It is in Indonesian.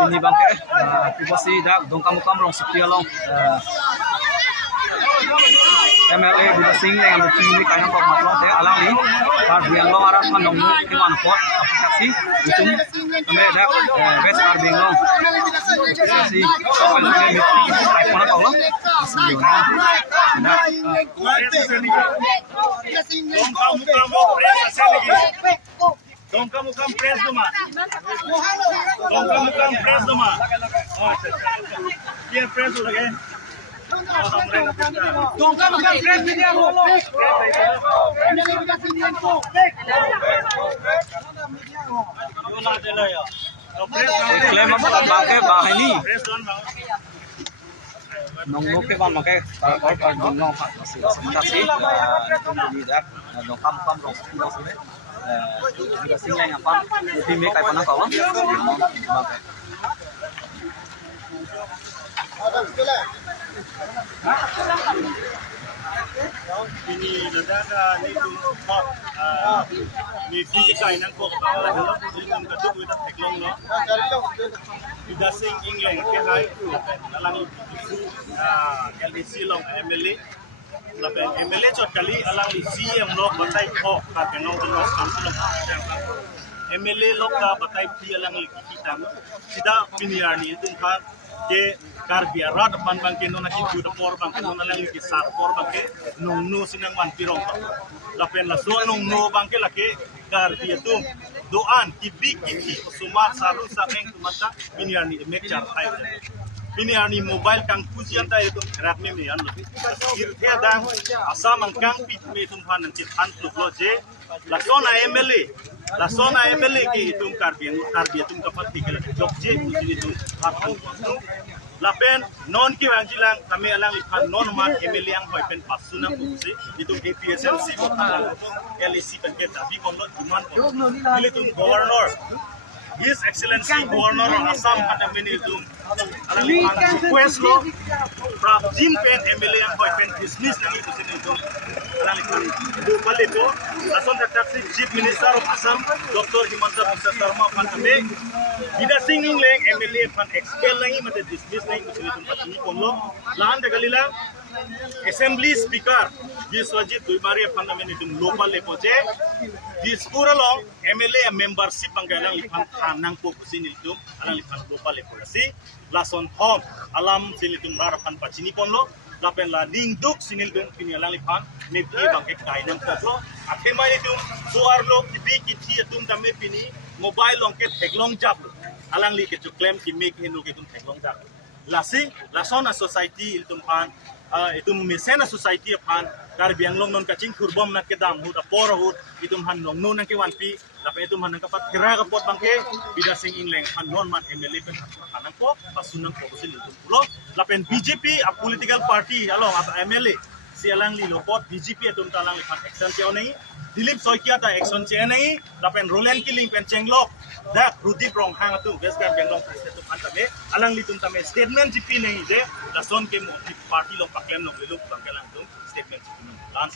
Ini bangke privasi dak dongkam-dongkam rong setia long MLA Buda Singh yang berkini kaya kok maklong teh alang ni par biang long arah manong ke mana pot aplikasi itu kami dak best par biang long aplikasi soal ini iPhone apa lo Dongkam press doma. Dongkam press doma. Oh, dia press lagi. Dongkam press dia holo. Klaim apa bangke bahai ni nong ke ban bangke par nong sebentar sih ini dak dongkam rong setia sini Buda Singh yang apa lebih baik kayak mana kau ini ladada ni tu ni sigi kai nang ko dalam film kedua kita teklong no Buda Singh England ke hai dalam LDC long MLA lapen MLA chot kali alang li CM lok batai ko ka penong terus kansulong MLA lok ka batai pi alang li kitang sida piniar ni tung ka ke kar biarat pan bang ke nona ki juda por bang ke nona lang ki sar por bang ke nong no sinang man pirong lapen la so nong no bang ke lake kar dia tu doan tibik ki sumat saru sa eng tumata piniar ni mek char hai ini ani mobile kang pujian da itu rak me me an kirthia dang asam ang kang pit me tum phan an chit han pluk lo je la sona MLA ki tum kar bi tum ka patti ke jok je puji tum aphan la pen non ki wang jilang kami alang ikhan non man MLA ang hoi pen pasuna puji itu APSLC mo alang LEC pen ke tapi kom lo demand ko ile tum governor His Excellency Governor of Assam kata menitum alang request lo prap jim pen MLA ang koi pen dismiss nang itu sini itu alang bu kali po ason taksi Chief Minister of Assam Dr. Himanta Biswa Sarma pan kami Buda Singh England MLA pan expel nang mate dismiss nang itu sini itu patni komlo lahan dagalila Assembly Speaker Biswajit Duibari pan kami itu local lepo je diskuralong MLA membership ang kailang lipan nang po sini itu alang lipan local lepo si lason home alam sini itu harapan pacini ponlo lapen la ningduk sini itu kini alang lipan nepi bangke kai nang poplo akhemai itu suarlo tibi kiti atum kami pini mobile long ke teglong jap alang li ke claim ki make inu ke tum teglong jap lasi lasona society itu pan itu mesena society pan kar biang long non kacing kurbom nak ke dam hut apor hut itu han long non ke wan pi tapi itu man kapat kira ka pot bangke Buda Singh England han non man MLA pen hanang ko pasunang ko sin itu pulo lapen BJP a political party along atau MLA sialang li lopot BJP itu talang li pan action cheo nei Dilip Soikia ta action cheo nei lapen Roland Killing pen chenglok dak Rudi Brong hang atu Western Bengal president tu pan tabe alang li tum tame statement GP nei de la son ke mo party lo paklem lo bangkelang tu statement lan